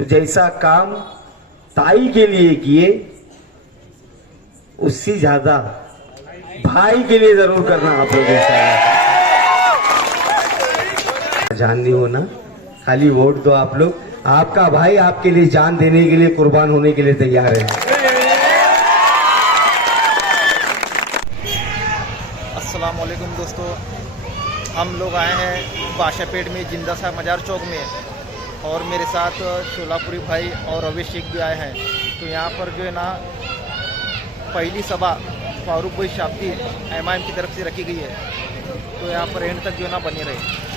तो जैसा काम ताई के लिए किए उससे ज्यादा भाई के लिए जरूर करना आप लोग। जाननी हो ना, खाली वोट दो आप लोग। आपका भाई आपके लिए जान देने के लिए, कुर्बान होने के लिए तैयार है। अस्सलाम वालेकुम दोस्तों, हम लोग आए हैं बाशापेट में जिंदा साहब मजार चौक में, और मेरे साथ शोलापुरी भाई और अभिषेक भी आए हैं। तो यहाँ पर जो है ना पहली सभा फारूक भाई शाब्दी एमआईएम की तरफ से रखी गई है, तो यहाँ पर एंड तक जो है ना बने रहे।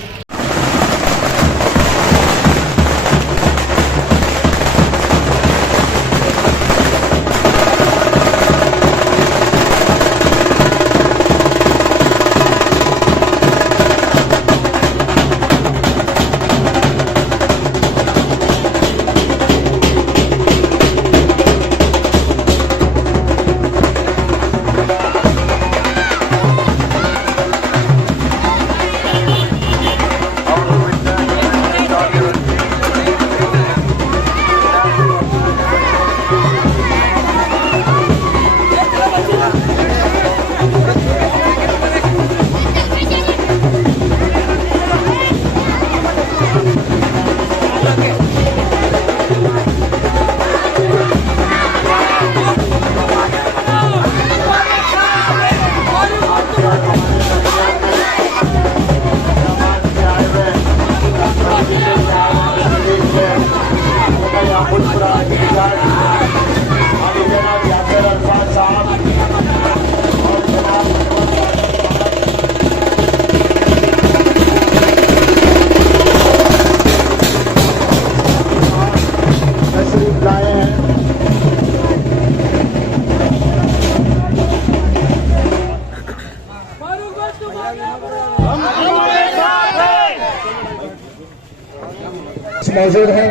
मौजूद हैं,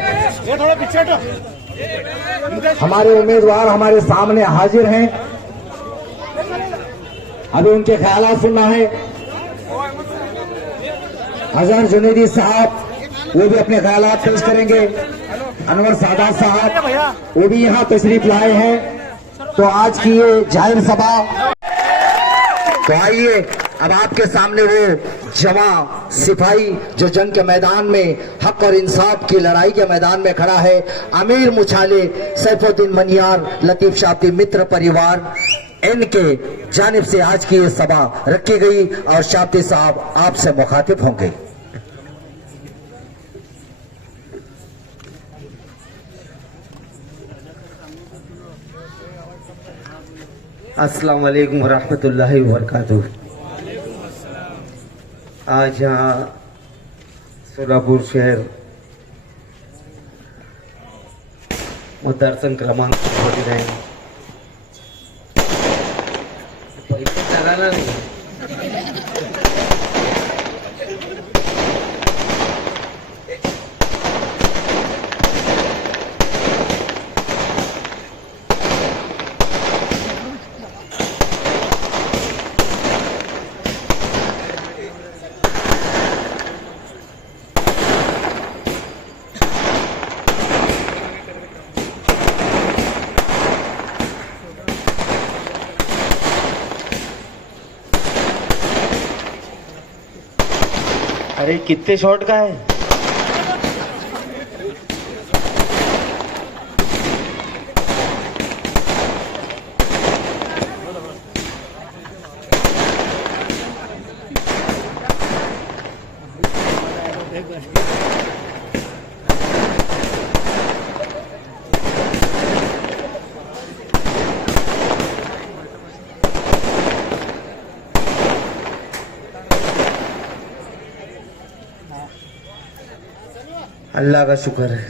हमारे उम्मीदवार हमारे सामने हाजिर हैं। अभी उनके ख्यालात सुनना है। अजहर जुनैदी साहब वो भी अपने ख्यालात पेश करेंगे। अनवर सादात साहब वो भी यहाँ तशरीफ लाए हैं। तो आज की ये जाहिर सभा, तो आइए अब आपके सामने वो जवां सिपाही जो जंग के मैदान में हक और इंसाफ की लड़ाई के मैदान में खड़ा है, अमीर मुछाले सैफुद्दीन मनियार लतीफ शाब्दी मित्र परिवार, इनके जानिब से आज की ये सभा रखी गई और शाब्दी साहब आपसे मुखातिब होंगे। अस्सलाम वालेकुम रहमतुल्लाहि व बरकातुहू। आज यहाँ सोलापुर शहर मतदारसंघ क्रमांक 49 नहीं अरे कितने शॉट का है? अल्लाह का शुक्र है।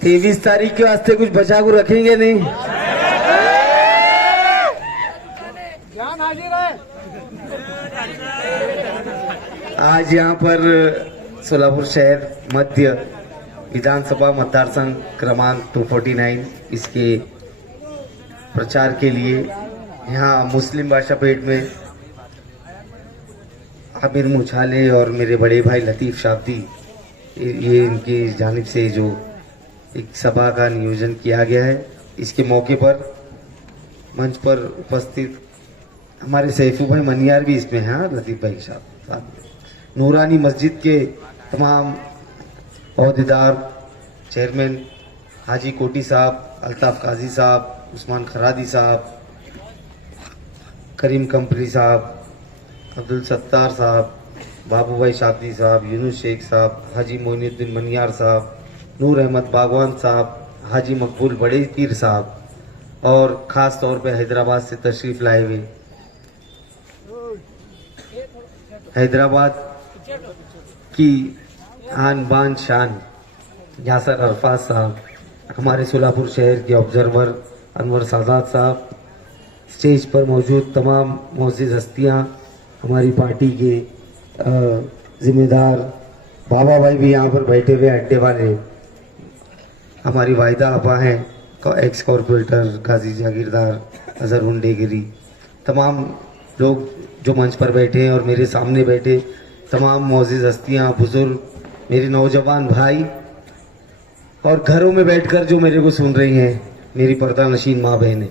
23 तारीख के वास्ते कुछ बचा को रखेंगे नहीं? आज यहाँ पर सोलापुर शहर मध्य विधानसभा मतदारसंघ क्रमांक 249 इसके प्रचार के लिए यहाँ मुस्लिम बाशापेट में आमिर मुछाले और मेरे बड़े भाई लतीफ शाब्दी ये इनकी जानिब से जो एक सभा का नियोजन किया गया है, इसके मौके पर मंच पर उपस्थित हमारे सैफू भाई मनियार भी इसमें हैं, लतीफ़ भाई साहब, नूरानी मस्जिद के तमाम अहदेदार, चेयरमैन हाजी कोटी साहब, अल्ताफ़ काजी साहब, उस्मान खरादी साहब, करीम कंपनी साहब, अब्दुल सत्तार साहब, बाबू भाई शाब्दी साहब, यूनुस शेख साहब, हाजी मोइनुद्दीन मनियार साहब, नूर अहमद बागवान साहब, हाजी मकबूल बड़े पीर साहब और ख़ास तौर पे हैदराबाद से तशरीफ़ लाए हुए हैदराबाद की आन बान शान यासर अरफात साहब, हमारे सोलापुर शहर के ऑब्जर्वर अनवर सादात साहब, स्टेज पर मौजूद तमाम मोअज़्ज़िज़ हस्तियाँ, हमारी पार्टी के जिम्मेदार बाबा भाई भी यहाँ पर बैठे हुए अड्डे वाले, हमारी वाहिदा आपा हैं, एक्स कॉर्पोरेटर गाजी जागीरदार अजहर हुंडेगिरी, तमाम लोग जो मंच पर बैठे हैं और मेरे सामने बैठे तमाम मोअज़्ज़िज़ हस्तियाँ, बुज़ुर्ग, मेरे नौजवान भाई और घरों में बैठकर जो मेरे को सुन रही हैं मेरी पर्दा नशीन माँ बहनें,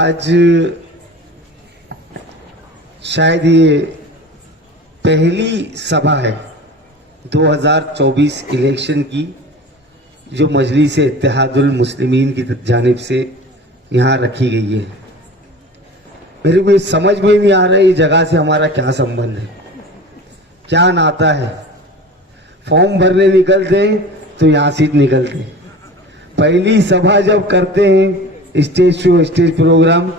आज शायद ये पहली सभा है 2024 इलेक्शन की जो मजलिस इत्तेहादुल मुस्लिमीन की जानिब से यहाँ रखी गई है। मेरे को ये समझ में नहीं आ रहा है ये जगह से हमारा क्या संबंध है, क्या नाता है। फॉर्म भरने निकलते हैं तो यहाँ से निकलते हैं, पहली सभा जब करते हैं स्टेज शो स्टेज प्रोग्राम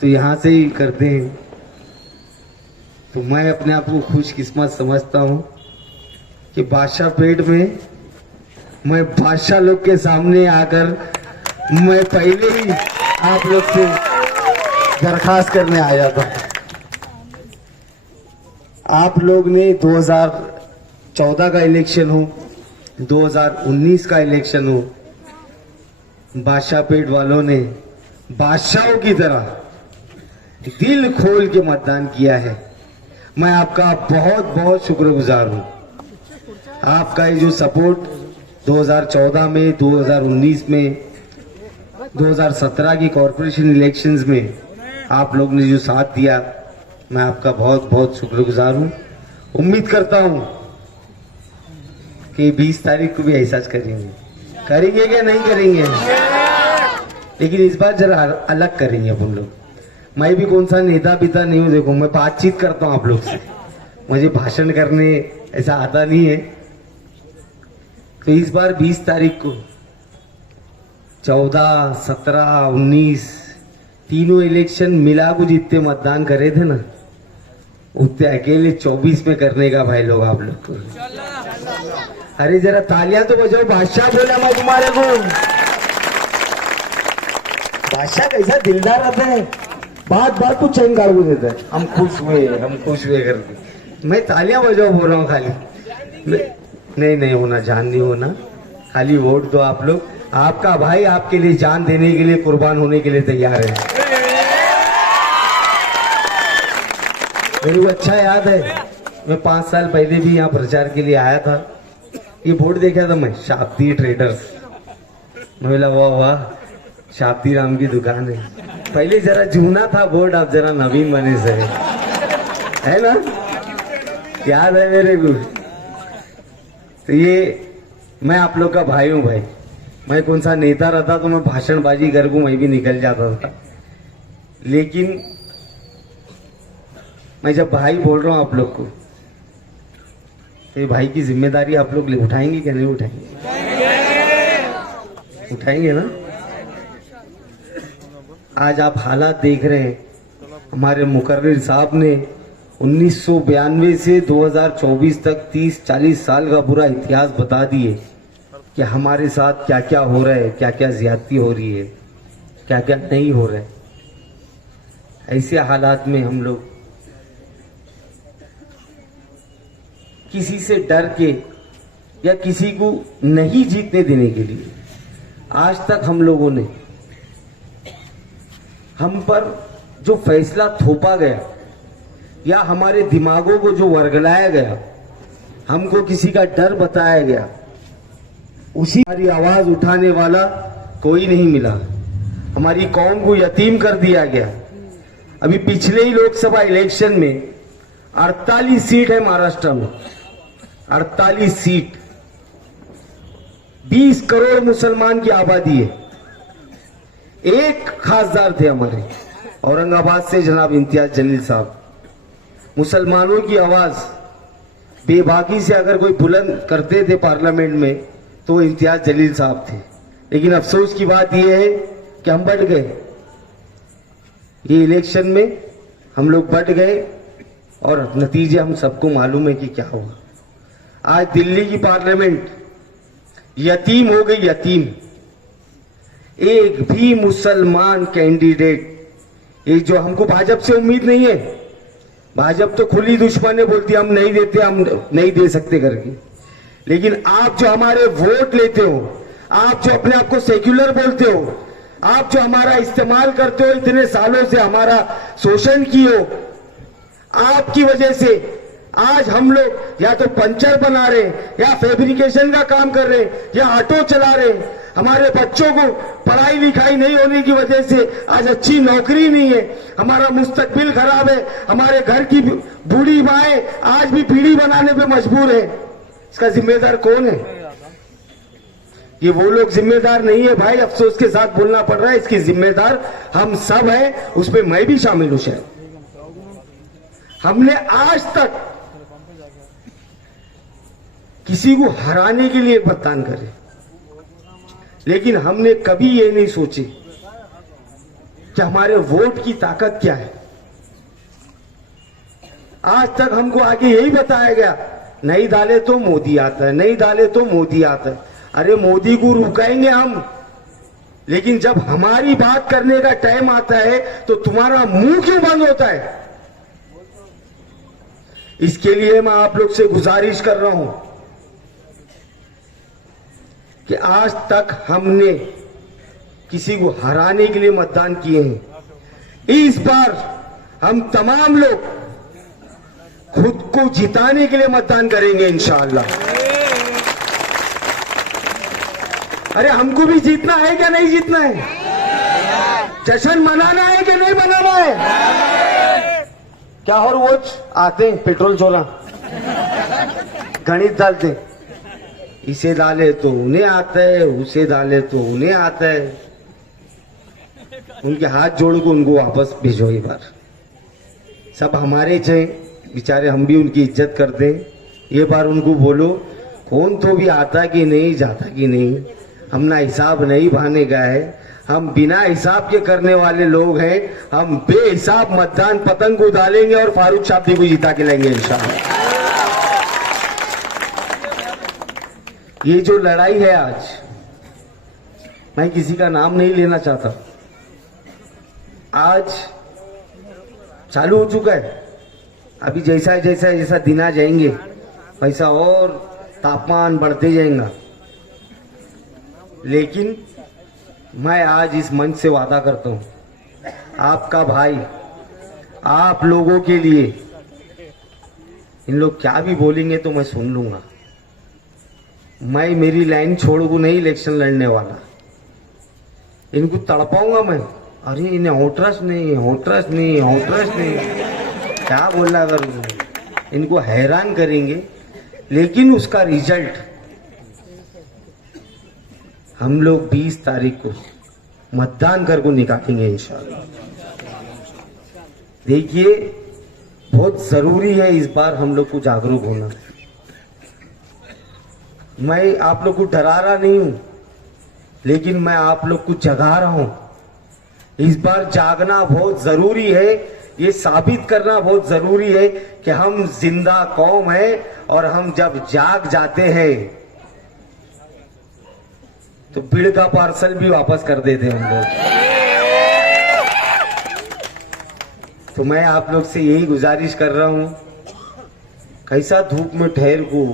तो यहाँ से ही करते हैं। तो मैं अपने आप को खुशकिस्मत समझता हूँ कि बादशाह पेट में मैं बादशाह लोग के सामने आकर मैं पहले ही आप लोग से दरखास्त करने आया था। आप लोग ने 2014 का इलेक्शन हो, 2019 का इलेक्शन हो, बादशाह पेट वालों ने बादशाहों की तरह दिल खोल के मतदान किया है। मैं आपका बहुत बहुत शुक्रगुजार हूँ। आपका ये जो सपोर्ट 2014 में, 2019 में, 2017 की कॉरपोरेशन इलेक्शंस में आप लोग ने जो साथ दिया, मैं आपका बहुत बहुत शुक्रगुजार हूँ। उम्मीद करता हूँ कि 20 तारीख को भी ऐसा करेंगे क्या नहीं करेंगे, लेकिन इस बार जरा अलग करेंगे अपन लोग। मैं भी कौन सा नेता पिता नहीं हूँ, देखो मैं बातचीत करता हूँ आप लोग से, मुझे भाषण करने ऐसा आता नहीं है। तो इस बार 20 तारीख को 14, 17, 19 तीनों इलेक्शन मिला को जितने मतदान करे थे ना उतने अकेले 24 में करने का भाई लोग आप लोग को। अरे जरा तालियां तो बजाओ, बादशाह बोला मैं तुम्हारे को। बादशाह कैसा दिलदार रहता है, बात बात को चैन काट देता है। हम खुश हुए करके मैं तालियां बजाओ बोल रहा हूँ खाली। नहीं होना, जान नहीं होना, खाली वोट दो आप लोग। आपका भाई आपके लिए जान देने के लिए, कुर्बान होने के लिए तैयार है। मेरे को अच्छा याद है, मैं 5 साल पहले भी यहाँ प्रचार के लिए आया था। ये बोर्ड देखा था मैं, शाब्दी ट्रेडर्स। मैं बोला वाह शाब्दी राम की दुकान है। पहले जरा जूना था बोर्ड, अब जरा नवीन बने से है ना, याद है मेरे को। तो ये मैं आप लोग का भाई हूँ भाई। मैं कौन सा नेता रहता तो मैं भाषणबाजी कर को मैं भी निकल जाता था, लेकिन मैं जब भाई बोल रहा हूँ आप लोग को, तो ये भाई की जिम्मेदारी आप लोग उठाएंगे क्या नहीं उठाएंगे? उठाएंगे ना। आज आप हालात देख रहे हैं, हमारे मुकर्रिर साहब ने 1992 से 2024 तक 30-40 साल का पूरा इतिहास बता दिए कि हमारे साथ क्या क्या हो रहा है, क्या क्या ज्यादती हो रही है, क्या क्या नहीं हो रहा है। ऐसे हालात में हम लोग किसी से डर के या किसी को नहीं जीतने देने के लिए आज तक हम लोगों ने, हम पर जो फैसला थोपा गया या हमारे दिमागों को जो वर्गलाया गया, हमको किसी का डर बताया गया, उसी हमारी आवाज उठाने वाला कोई नहीं मिला। हमारी कौम को यतीम कर दिया गया। अभी पिछले ही लोकसभा इलेक्शन में 48 सीट है महाराष्ट्र में, 48 सीट, 20 करोड़ मुसलमान की आबादी है। एक खासदार थे हमारे औरंगाबाद से जनाब इम्तियाज जलील साहब। मुसलमानों की आवाज बेबाकी से अगर कोई बुलंद करते थे पार्लियामेंट में तो इम्तियाज जलील साहब थे। लेकिन अफसोस की बात यह है कि हम बढ़ गए, ये इलेक्शन में हम लोग बढ़ गए और नतीजे हम सबको मालूम है कि क्या हुआ। आज दिल्ली की पार्लियामेंट यतीम हो गई, यतीम। एक भी मुसलमान कैंडिडेट, ये जो हमको भाजपा से उम्मीद नहीं है, भाजपा तो खुली दुश्मन है, बोलती हम नहीं देते, हम नहीं दे सकते करके। लेकिन आप जो हमारे वोट लेते हो, आप जो अपने आप को सेक्युलर बोलते हो, आप जो हमारा इस्तेमाल करते हो, इतने सालों से हमारा शोषण किए हो, आपकी वजह से आज हम लोग या तो पंचर बना रहे हैं, या फैब्रिकेशन का काम कर रहे हैं, या ऑटो चला रहे हैं। हमारे बच्चों को पढ़ाई लिखाई नहीं होने की वजह से आज अच्छी नौकरी नहीं है, हमारा मुस्तकबिल खराब है, हमारे घर की बूढ़ी माएं आज भी पीढ़ी बनाने पे मजबूर है। इसका जिम्मेदार कौन है? ये वो लोग जिम्मेदार नहीं है भाई, अफसोस के साथ बोलना पड़ रहा है। इसकी जिम्मेदार हम सब हैं, उसमें मैं भी शामिल हूं। शायद हमने आज तक किसी को हराने के लिए मतदान करे, लेकिन हमने कभी ये नहीं सोचे कि हमारे वोट की ताकत क्या है। आज तक हमको आगे यही बताया गया, नहीं डाले तो मोदी आता है, नहीं डाले तो मोदी आता है। अरे मोदी को रुकाएंगे हम, लेकिन जब हमारी बात करने का टाइम आता है तो तुम्हारा मुंह क्यों बंद होता है? इसके लिए मैं आप लोग से गुजारिश कर रहा हूं कि आज तक हमने किसी को हराने के लिए मतदान किए हैं। इस बार हम तमाम लोग खुद को जिताने के लिए मतदान करेंगे इंशाअल्लाह। अरे हमको भी जीतना है क्या नहीं जीतना है? जश्न मनाना है कि नहीं मनाना है? क्या और वो आते हैं पेट्रोल चोरा, गणित डालते, इसे डाले तो उन्हें आता है, उसे डाले तो उन्हें आता है। उनके हाथ जोड़ को उनको वापस भेजो। ये बार सब हमारे चाहे बेचारे, हम भी उनकी इज्जत करते हैं। ये बार उनको बोलो कौन तो भी आता कि नहीं, जाता कि नहीं, हमना हिसाब नहीं बहाने का है। हम बिना हिसाब के करने वाले लोग हैं। हम बेहिसाब मतदान पतंग को डालेंगे और फारूक शाब्दी को जिता के लाएंगे इंशाअल्लाह। ये जो लड़ाई है आज, मैं किसी का नाम नहीं लेना चाहता, आज चालू हो चुका है। अभी जैसा जैसा जैसा दिन आ जाएंगे वैसा और तापमान बढ़ते जाएगा। लेकिन मैं आज इस मंच से वादा करता हूं, आपका भाई आप लोगों के लिए, इन लोग क्या भी बोलेंगे तो मैं सुन लूंगा। मैं मेरी लाइन छोड़ को नहीं इलेक्शन लड़ने वाला, इनको तड़पाऊंगा मैं। अरे इन्हें होट्रस नहीं, होट्रस नहीं, होट्रस नहीं, क्या बोलना करूँ, इनको हैरान करेंगे। लेकिन उसका रिजल्ट हम लोग 20 तारीख को मतदान करके निकालेंगे इंशाअल्लाह। देखिए बहुत जरूरी है इस बार हम लोग को जागरूक होना। मैं आप लोग को डरा रहा नहीं हूं, लेकिन मैं आप लोग को जगा रहा हूं। इस बार जागना बहुत जरूरी है, ये साबित करना बहुत जरूरी है कि हम जिंदा कौम है और हम जब जाग जाते हैं तो भीड़ का पार्सल भी वापस कर देते हैं हम लोग। तो मैं आप लोग से यही गुजारिश कर रहा हूं, कैसा धूप में ठहर को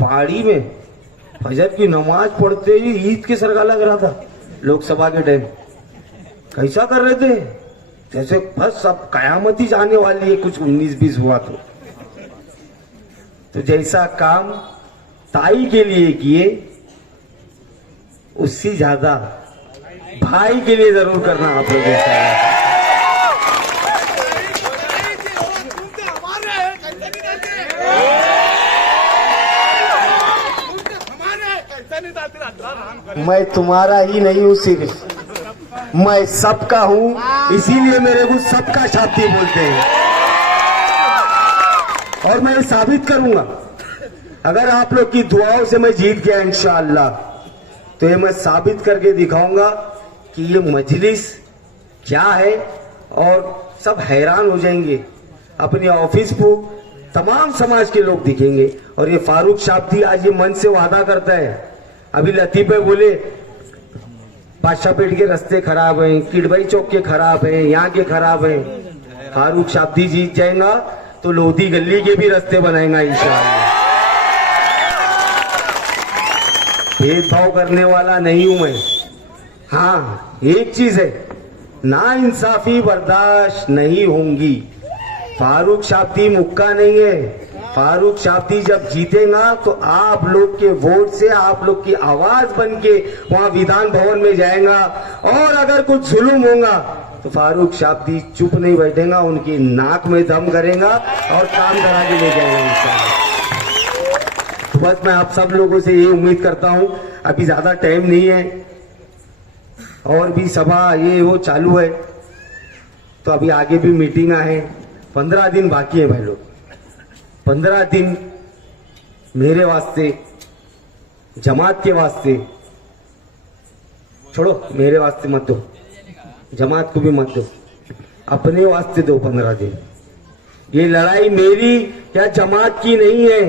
पहाड़ी में फजर की नमाज पढ़ते ही ईद के सरगा लग रहा था। लोकसभा के टाइम कैसा कर रहे थे, जैसे बस अब कयामत ही जाने वाली है, कुछ 19-20 हुआ तो जैसा काम ताई के लिए किए उससे ज्यादा भाई के लिए जरूर करना आप लोगों का। मैं तुम्हारा ही नहीं हूँ, सिर्फ मैं सबका हूँ, इसीलिए मेरे को सबका शाब्दी बोलते हैं। और मैं साबित करूंगा, अगर आप लोग की दुआओं से मैं जीत गया इंशाअल्लाह, तो ये मैं साबित करके दिखाऊंगा कि ये मजलिस क्या है, और सब हैरान हो जाएंगे। अपने ऑफिस को तमाम समाज के लोग दिखेंगे। और ये फारूक शाब्दी आज ये मन से वादा करता है। अभी लतीफ भाई बोले बादशाहपेट के रास्ते खराब हैं, किडबाई चौक के खराब हैं, यहाँ के खराब हैं। फारूक शाब्दी जीत जाएगा तो लोधी गली के भी रास्ते बनाएगा इंशाअल्लाह। भेदभाव करने वाला नहीं हूं मैं। हाँ, एक चीज है, ना इंसाफी बर्दाश्त नहीं होंगी। फारूक शाब्दी मुक्का नहीं है। फारूक शाब्दी जब जीतेगा तो आप लोग के वोट से आप लोग की आवाज बन के वहां विधान भवन में जाएगा। और अगर कुछ जुल्म होगा तो फारूक शाब्दी चुप नहीं बैठेगा, उनकी नाक में दम करेगा और काम करा के ले जाएगा। तो बस मैं आप सब लोगों से ये उम्मीद करता हूं, अभी ज्यादा टाइम नहीं है और भी सभा ये वो चालू है, तो अभी आगे भी मीटिंग है। 15 दिन बाकी है भाई लोग। 15 दिन मेरे वास्ते, जमात के वास्ते, छोड़ो मेरे वास्ते मत दो, जमात को भी मत दो, अपने वास्ते दो 15 दिन। ये लड़ाई मेरी या जमात की नहीं है,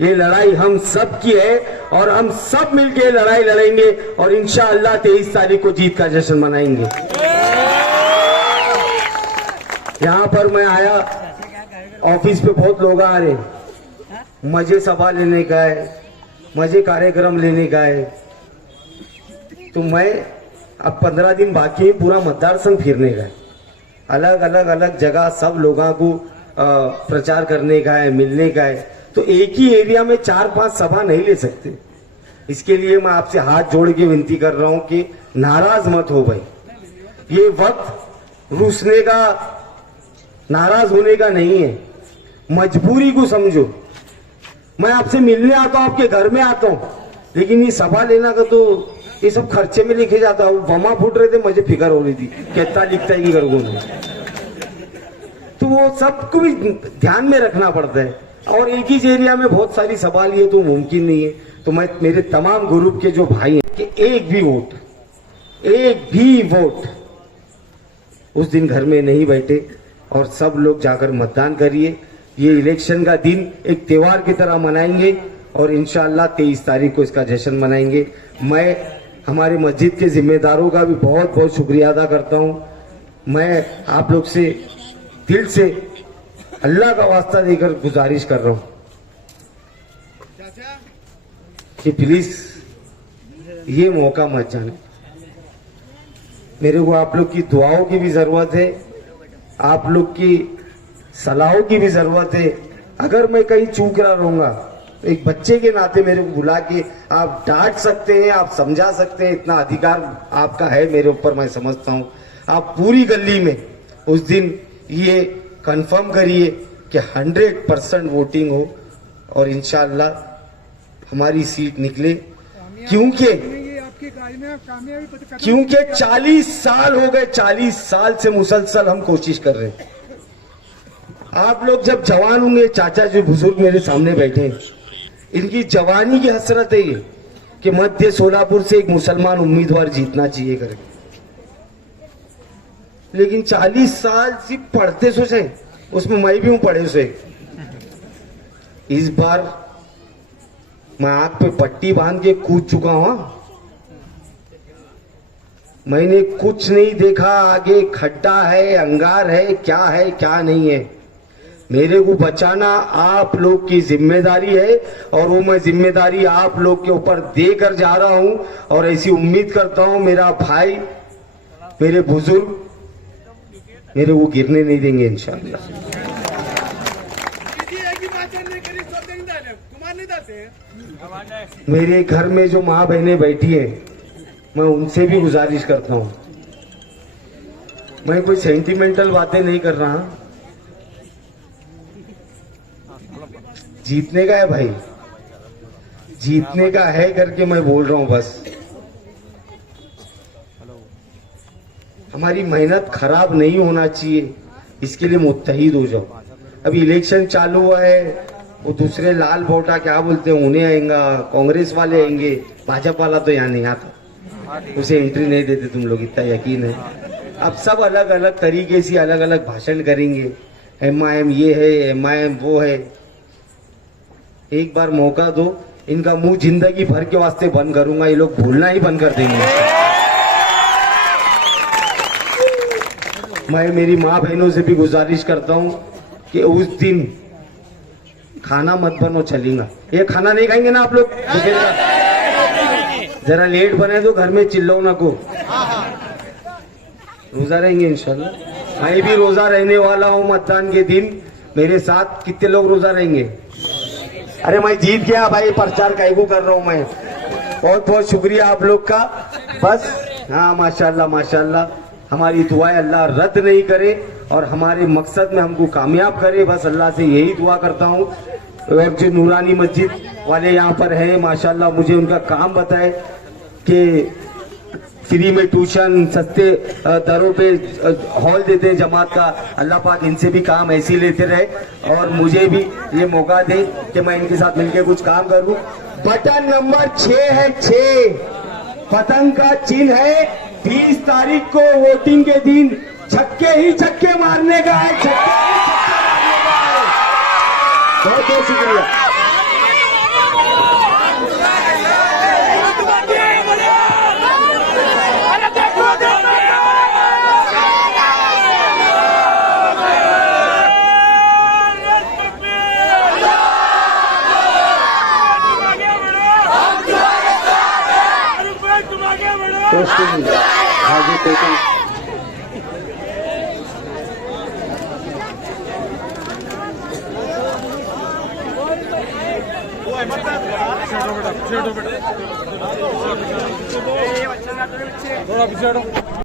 ये लड़ाई हम सब की है और हम सब मिलके लड़ाई लड़ेंगे और इंशाअल्लाह 23 तारीख को जीत का जश्न मनाएंगे। यहाँ पर मैं आया, ऑफिस पे बहुत लोग आ रहे, मजे सभा लेने का है, मजे कार्यक्रम लेने का है। तो मैं अब 15 दिन बाकी है, पूरा मतदार संघ फिरने का है, अलग जगह सब लोगों को प्रचार करने का है, मिलने का है। तो एक ही एरिया में 4-5 सभा नहीं ले सकते। इसके लिए मैं आपसे हाथ जोड़ के विनती कर रहा हूं कि नाराज मत हो भाई। ये वक्त रूसने का, नाराज होने का नहीं है, मजबूरी को समझो। मैं आपसे मिलने आता हूं, आपके घर में आता हूं, लेकिन ये सभा लेना का तो ये सब खर्चे में लिखे जाता है। वमा फूट रहे थे, मुझे फिक्र हो रही थी कितना लिखता है कि घर को, तो वो सबको भी ध्यान में रखना पड़ता है। और एक ही एरिया में बहुत सारी सभा लिए तो मुमकिन नहीं है। तो मैं मेरे तमाम ग्रुप के जो भाई हैं कि एक भी वोट उस दिन घर में नहीं बैठे और सब लोग जाकर मतदान करिए। ये इलेक्शन का दिन एक त्योहार की तरह मनाएंगे और इंशाअल्लाह 23 तारीख को इसका जश्न मनाएंगे। मैं हमारे मस्जिद के जिम्मेदारों का भी बहुत बहुत शुक्रिया अदा करता हूं। मैं आप लोग से दिल से अल्लाह का वास्ता देकर गुजारिश कर रहा हूं कि प्लीज ये मौका मत जाने। मेरे को आप लोग की दुआओं की भी जरूरत है, आप लोग की सलाहों की भी जरूरत है। अगर मैं कहीं चूक रहा रहूंगा, एक बच्चे के नाते मेरे को बुला के आप डांट सकते हैं, आप समझा सकते हैं, इतना अधिकार आपका है मेरे ऊपर, मैं समझता हूं। आप पूरी गली में उस दिन ये कंफर्म करिए कि 100% वोटिंग हो और इंशाअल्लाह हमारी सीट निकले। क्योंकि 40 साल हो गए, 40 साल से मुसलसल हम कोशिश कर रहे हैं। आप लोग जब जवान होंगे, चाचा जो बुजुर्ग मेरे सामने बैठे हैं, इनकी जवानी की हसरत है ये कि मध्य सोलापुर से एक मुसलमान उम्मीदवार जीतना चाहिए करके। लेकिन 40 साल से पढ़ते सोचे, उसमें मैं भी हूं पढ़े से। इस बार मैं आंख पे पट्टी बांध के कूद चुका हूं। मैंने कुछ नहीं देखा, आगे खड्डा है, अंगार है, क्या नहीं है। मेरे को बचाना आप लोग की जिम्मेदारी है और वो मैं जिम्मेदारी आप लोग के ऊपर देकर जा रहा हूं। और ऐसी उम्मीद करता हूं मेरा भाई, मेरे बुजुर्ग मेरे को गिरने नहीं देंगे इंशाल्लाह। मेरे घर में जो माँ बहनें बैठी है, मैं उनसे भी गुजारिश करता हूँ, मैं कोई सेंटिमेंटल बातें नहीं कर रहा, जीतने का है भाई, जीतने का है करके मैं बोल रहा हूँ बस। हमारी मेहनत खराब नहीं होना चाहिए, इसके लिए मुत्तहिद हो जाओ। अभी इलेक्शन चालू हुआ है, वो दूसरे लाल बोटा क्या बोलते हैं उन्हें आएगा, कांग्रेस वाले आएंगे, भाजपा वाला तो यहाँ नहीं आता, उसे एंट्री नहीं देते तुम लोग, इतना यकीन है। अब सब अलग अलग तरीके से अलग अलग भाषण करेंगे, MIM ये है, MIM वो है। एक बार मौका दो, इनका मुंह जिंदगी भर के वास्ते बंद करूंगा, ये लोग भूलना ही बंद कर देंगे। मैं मेरी माँ बहनों से भी गुजारिश करता हूँ कि उस दिन खाना मत बनो, चलेगा। ये खाना नहीं खाएंगे ना आप लोग, जरा लेट बने तो घर में चिल्लो ना को। रोजा रहेंगे इंशाल्लाह। मैं भी रोजा रहने वाला हूँ मतदान के दिन। मेरे साथ कितने लोग रोजा रहेंगे? अरे मैं जीत गया भाई, प्रचार कायगो कर रहा हूँ मैं। बहुत बहुत शुक्रिया आप लोग का। बस हाँ, माशाल्लाह माशाल्लाह, हमारी दुआएं अल्लाह रद्द नहीं करे और हमारे मकसद में हमको कामयाब करे, बस अल्लाह से यही दुआ करता हूँ। एक जो नूरानी मस्जिद वाले यहाँ पर हैं माशाल्लाह, मुझे उनका काम बताए कि फ्री में ट्यूशन सस्ते दरों पे हॉल देते हैं जमात का। अल्लाह पाक इनसे भी काम ऐसे ही लेते रहे और मुझे भी ये मौका दे कि मैं इनके साथ मिलकर कुछ काम करूं। बटन नंबर 6 है, 6 पतंग का चिन्ह है। 20 तारीख को वोटिंग के दिन छक्के ही छक्के मारने का है, छक्के ही छक्के मारने का है। बहुत बहुत शुक्रिया। थोड़ा पीछे हटो।